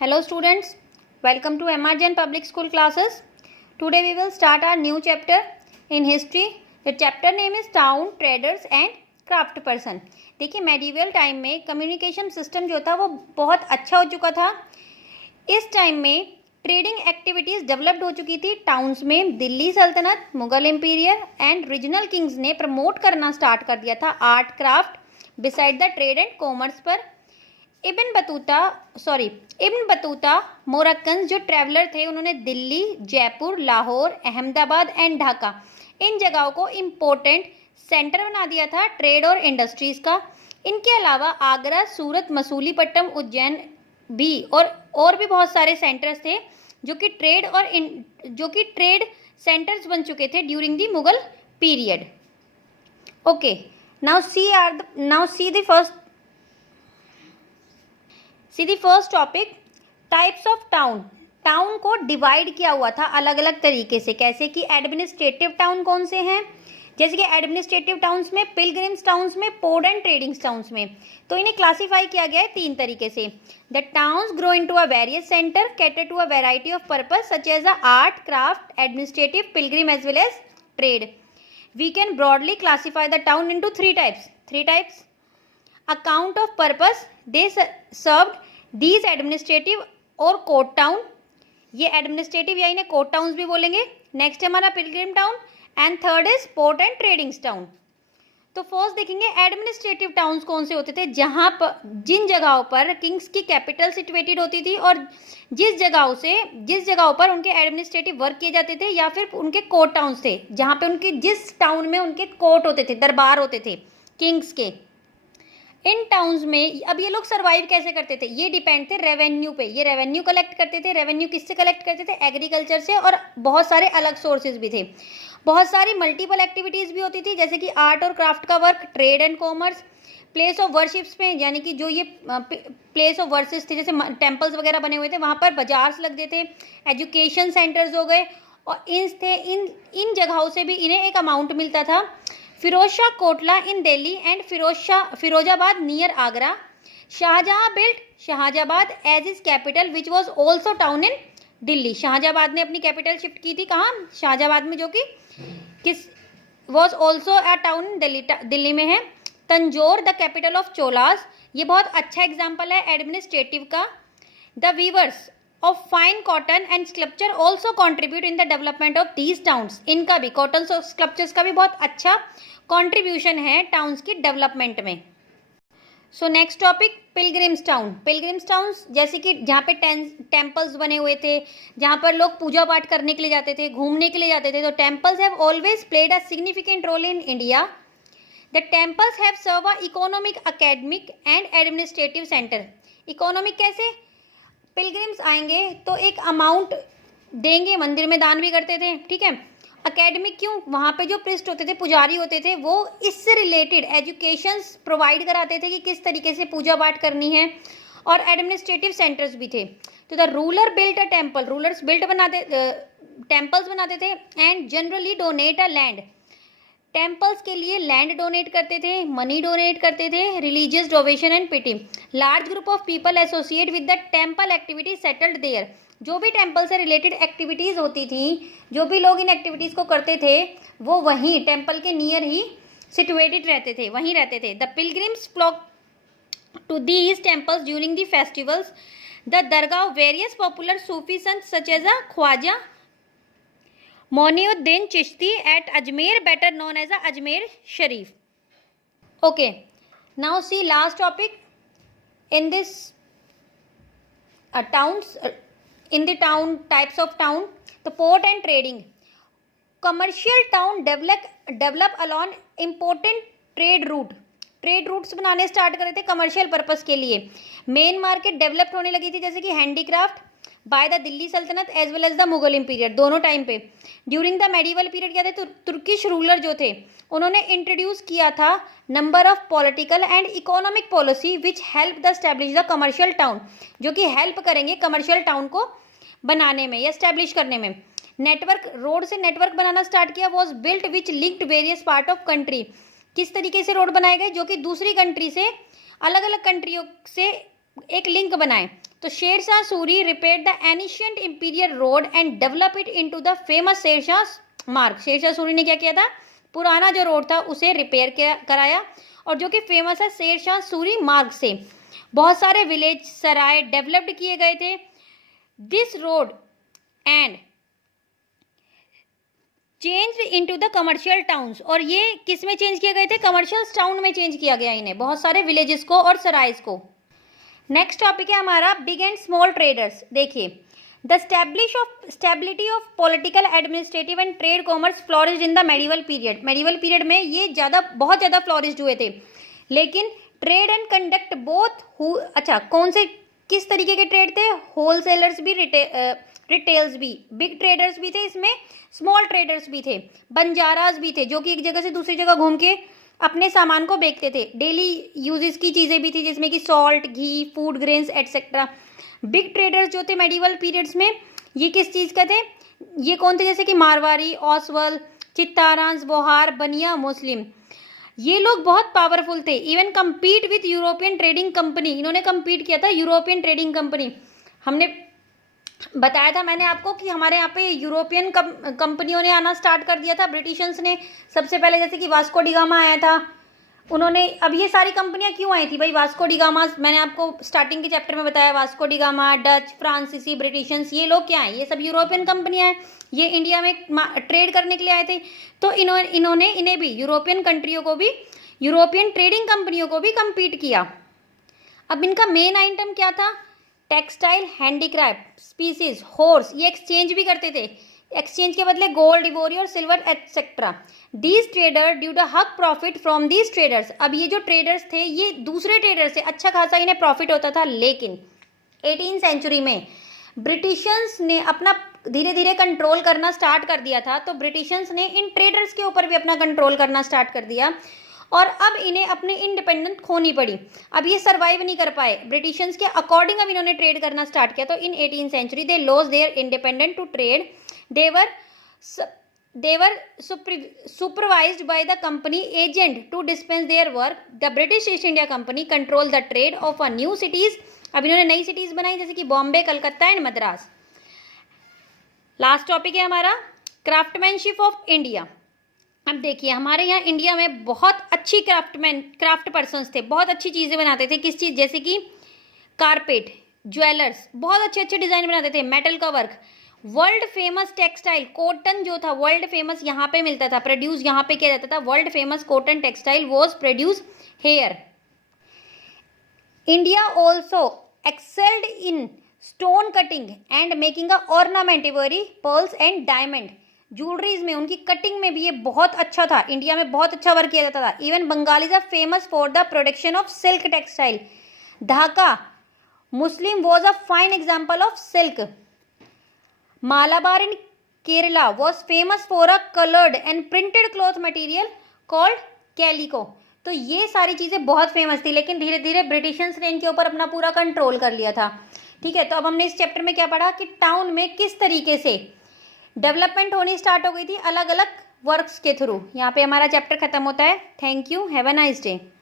Hello students, welcome to Emergent Public School classes. Today we will start our new chapter in history. The chapter name is Town, Traders and Craft Person. देखिए medieval time में communication system जो था वो बहुत अच्छा हो चुका था. इस टाइम में ट्रेडिंग एक्टिविटीज़ डेवलप्ड हो चुकी थी टाउन्स में. दिल्ली सल्तनत, मुगल एम्पीरियर एंड रीजनल किंग्स ने प्रमोट करना स्टार्ट कर दिया था art craft beside the trade and commerce पर. इब्न बतूता मोरक्कन्स जो ट्रैवलर थे उन्होंने दिल्ली, जयपुर, लाहौर, अहमदाबाद एंड ढाका इन जगहों को इम्पोर्टेंट सेंटर बना दिया था ट्रेड और इंडस्ट्रीज़ का. इनके अलावा आगरा, सूरत, मसूलीपट्टनम, उज्जैन भी और भी बहुत सारे सेंटर्स थे जो कि ट्रेड सेंटर्स बन चुके थे during the Mughal period. Okay, now see the first topic, types of town. Town को डिवाइड किया हुआ था अलग अलग तरीके से. कैसे कि एडमिनिस्ट्रेटिव टाउन कौन से हैं, जैसे कि एडमिनिस्ट्रेटिव टाउन्स में, पिलग्रिम्स टाउन्स में, पोर्ट एंड ट्रेडिंग टाउन्स में. तो इन्हें क्लासीफाई किया गया है 3 तरीके से. The towns grow into a various centre cater to a variety of purpose such as a art, craft, administrative, pilgrim as well as trade. We can broadly classify the town into 3 types. Account of purpose, they served these administrative और court town. ये administrative या इन्हें court towns भी बोलेंगे. Next है हमारा pilgrim town and third is port and trading town. तो first देखेंगे एडमिनिस्ट्रेटिव टाउन्स कौन से होते थे, जहां पर जिन जगहों पर किंग्स की कैपिटल सिचुएटेड होती थी और जिस जगहों पर उनके एडमिनिस्ट्रेटिव वर्क किए जाते थे या फिर उनके कोर्ट टाउन्स थे, जहां पे उनके जिस टाउन में उनके कोर्ट होते थे, दरबार होते थे किंग्स के. इन टाउन्स में अब ये लोग सर्वाइव कैसे करते थे, ये डिपेंड थे रेवेन्यू पे. ये रेवेन्यू कलेक्ट करते थे. रेवेन्यू किससे कलेक्ट करते थे, एग्रीकल्चर से, और बहुत सारे अलग सोर्सेज भी थे. बहुत सारी मल्टीपल एक्टिविटीज़ भी होती थी जैसे कि आर्ट और क्राफ्ट का work, trade and commerce. Place of worships में, यानी कि जो ये प्लेस ऑफ वर्शिप्स थे जैसे टेम्पल्स वगैरह बने हुए थे, वहाँ पर बाजार्स लगते थे. एजुकेशन सेंटर्स हो गए, और इन जगहों से भी इन्हें एक अमाउंट मिलता था. Firoz Shah Kotla in Delhi and Firozabad near Agra. Shahjahan built Shahjahanabad as is capital which was also town in Delhi. Shahjahanabad ने अपनी कैपिटल शिफ्ट की थी कहाँ, शाहजहाबाद में, जो कि किस was also a town in Delhi में है. Tanjore the capital of Cholas, ये बहुत अच्छा एग्जाम्पल है एडमिनिस्ट्रेटिव का. The weavers of fine cotton and sculpture also contribute in the development of these towns. इनका भी, कॉटन और स्कल्पचर्स का भी बहुत अच्छा कॉन्ट्रीब्यूशन है टाउन्स की डेवलपमेंट में. So next topic, pilgrims town. Pilgrims towns जैसे कि जहाँ पे टेम्पल्स बने हुए थे, जहाँ पर लोग पूजा पाठ करने के लिए जाते थे, घूमने के लिए जाते थे. तो temples have always played a significant role in India. The temples have serve a economic, academic and administrative centre. Economic कैसे, पिलग्रिम्स आएंगे तो एक अमाउंट देंगे, मंदिर में दान भी करते थे, ठीक है. अकेडमिक क्यों, वहाँ पे जो प्रिस्ट होते थे, पुजारी होते थे, वो इससे रिलेटेड एजुकेशंस प्रोवाइड कराते थे कि किस तरीके से पूजा पाठ करनी है. और एडमिनिस्ट्रेटिव सेंटर्स भी थे. तो the ruler built a temple, rulers temples बनाते थे and generally donate a land. Temples के लिए लैंड डोनेट करते थे, मनी डोनेट करते थे, religious donation and piety. Large group of people associate with the temple activities settled there. जो भी टेम्पल से रिलेटेड एक्टिविटीज़ होती थी, जो भी लोग इन एक्टिविटीज़ को करते थे, वो वहीं टेम्पल के नियर ही सिचुएटेड रहते थे, वहीं रहते थे. The pilgrims flock to these temples during the festivals. The dargah of various popular Sufi sant such as a Khwaja Moinuddin Chishti at Ajmer, better known as a Ajmer Sharif. Okay, now see last topic in this towns, in the town types of town, the port and trading. Commercial town develop along important trade routes बनाने start करे थे commercial purpose के लिए. Main market developed होने लगी थी जैसे कि handicraft bye the Delhi Sultanate as well as the Mughal emperor, दोनों टाइम पे. ड्यूरिंग द मेडिवल पीरियड क्या थे, तुर्किश रूलर जो थे उन्होंने इंट्रोड्यूस किया था number of political and economic policy which help the establish the commercial town, जो कि हेल्प करेंगे कमर्शियल टाउन को बनाने में या एस्टैब्लिश करने में. नेटवर्क, रोड से नेटवर्क बनाना स्टार्ट किया. Was built which linked various part of country. किस तरीके से रोड बनाए गए, जो कि दूसरी कंट्री से, अलग अलग कंट्रियों से एक लिंक बनाए. तो Sher Shah Suri repaired the ancient imperial road and develop it into the famous Sher Shah Marg. Sher Shah Suri ने क्या किया था, पुराना जो रोड था उसे रिपेयर कराया और जो कि फेमस है शेरशाह सूरी मार्ग से बहुत सारे विलेज सराय डेवलप्ड किए गए थे। This road and change into the commercial towns, और ये किस में चेंज किए गए थे, कमर्शियल टाउन में चेंज किया गया इन्हें, बहुत सारे विलेजेस को और सराइज को। नेक्स्ट टॉपिक है हमारा बिग एंड स्मॉल ट्रेडर्स। देखिए, the stability of political administrative and trade commerce flourished in the medieval period. Medieval period में ये बहुत ज़्यादा फ्लोरिश्ड हुए थे, लेकिन ट्रेड एंड कंडक्ट बोथ अच्छा कौन से किस तरीके के ट्रेड थे, होलसेलर्स भी रिटेल्स भी, बिग ट्रेडर्स भी थे इसमें, स्मॉल ट्रेडर्स भी थे, बंजाराज भी थे जो कि एक जगह से दूसरी जगह घूम के अपने सामान को बेचते थे। डेली यूजेस की चीज़ें भी थी जिसमें कि salt, ghee, food grains etcetera. Big traders जो थे मेडिवल पीरियड्स में, ये किस चीज़ का थे, ये कौन थे, जैसे कि मारवाड़ी, ओसवाल, चित्तारांस, बोहार, बनिया, मुस्लिम। ये लोग बहुत पावरफुल थे, even compete with European trading company, इन्होंने कम्पीट किया था यूरोपियन ट्रेडिंग कंपनी। हमने बताया था मैंने आपको कि हमारे यहाँ पे यूरोपियन कंपनियों ने आना स्टार्ट कर दिया था, ब्रिटिशर्स ने सबसे पहले, जैसे कि वास्को डी गामा आया था उन्होंने। अब ये सारी कंपनियां क्यों आई थी भाई, वास्को डी गामा मैंने आपको स्टार्टिंग के चैप्टर में बताया, वास्को डी गामा, डच, फ्रांसीसी, ब्रिटिशर्स, ये लोग क्या है, ये सब यूरोपियन कंपनियां हैं, ये इंडिया में ट्रेड करने के लिए आए थे। तो इन्होंने इन्हें भी, यूरोपियन कंट्रियों को भी, यूरोपियन ट्रेडिंग कंपनियों को भी कम्पीट किया। अब इनका मेन आइटम क्या था, टेक्सटाइल, हैंडीक्राफ्ट, स्पीसीज, हॉर्स, ये एक्सचेंज भी करते थे, एक्सचेंज के बदले गोल्ड, इवोरी और silver etcetera. These trader due the हक प्रॉफिट फ्रॉम दीज ट्रेडर्स। अब ये जो ट्रेडर्स थे ये दूसरे ट्रेडर से अच्छा खासा इन्हें प्रॉफिट होता था, लेकिन 18वीं सेंचुरी में ब्रिटिशर्स ने अपना धीरे धीरे कंट्रोल करना स्टार्ट कर दिया था, तो ब्रिटिशर्स ने इन ट्रेडर्स के ऊपर भी अपना कंट्रोल करना स्टार्ट कर दिया और अब इन्हें अपनी इंडिपेंडेंस खोनी पड़ी। अब ये सर्वाइव नहीं कर पाए, ब्रिटिशर्स के अकॉर्डिंग अब इन्होंने ट्रेड करना स्टार्ट किया। तो इन 18वीं century they lost their independent to trade, they were supervised by the company agent to dispense their work. The British East India Company control the trade of a new cities. अब इन्होंने नई cities बनाई जैसे कि Bombay, Calcutta and Madras. Last topic है हमारा craftsmanship of India. अब देखिए, हमारे यहाँ इंडिया में बहुत अच्छी क्राफ्ट पर्सन्स थे, बहुत अच्छी चीज़ें बनाते थे। किस चीज़, जैसे कि कारपेट, ज्वेलर्स, बहुत अच्छे अच्छे डिज़ाइन बनाते थे, मेटल का work. World famous textile, cotton जो था वर्ल्ड फेमस यहाँ पे मिलता था, प्रोड्यूस यहाँ पे किया जाता था। World famous cotton textile was produce here. India also excelled in stone cutting and making a ऑर्नामेंटिवरी, पर्ल्स एंड डायमंड। ज्वेलरीज में, उनकी कटिंग में भी ये बहुत अच्छा था, इंडिया में बहुत अच्छा वर्क किया जाता था। Even Bengalis are famous for the production of silk textile. Dhaka muslin was a fine example of silk. Malabar in Kerala was famous for a colored and printed cloth material called calico। तो ये सारी चीज़ें बहुत famous थी, लेकिन धीरे धीरे Britishers ने इनके ऊपर अपना पूरा कंट्रोल कर लिया था। ठीक है, तो अब हमने इस चैप्टर में क्या पढ़ा कि टाउन में किस तरीके से डेवलपमेंट होनी स्टार्ट हो गई थी अलग अलग वर्क्स के थ्रू। यहाँ पे हमारा चैप्टर खत्म होता है। Thank you, have a nice day.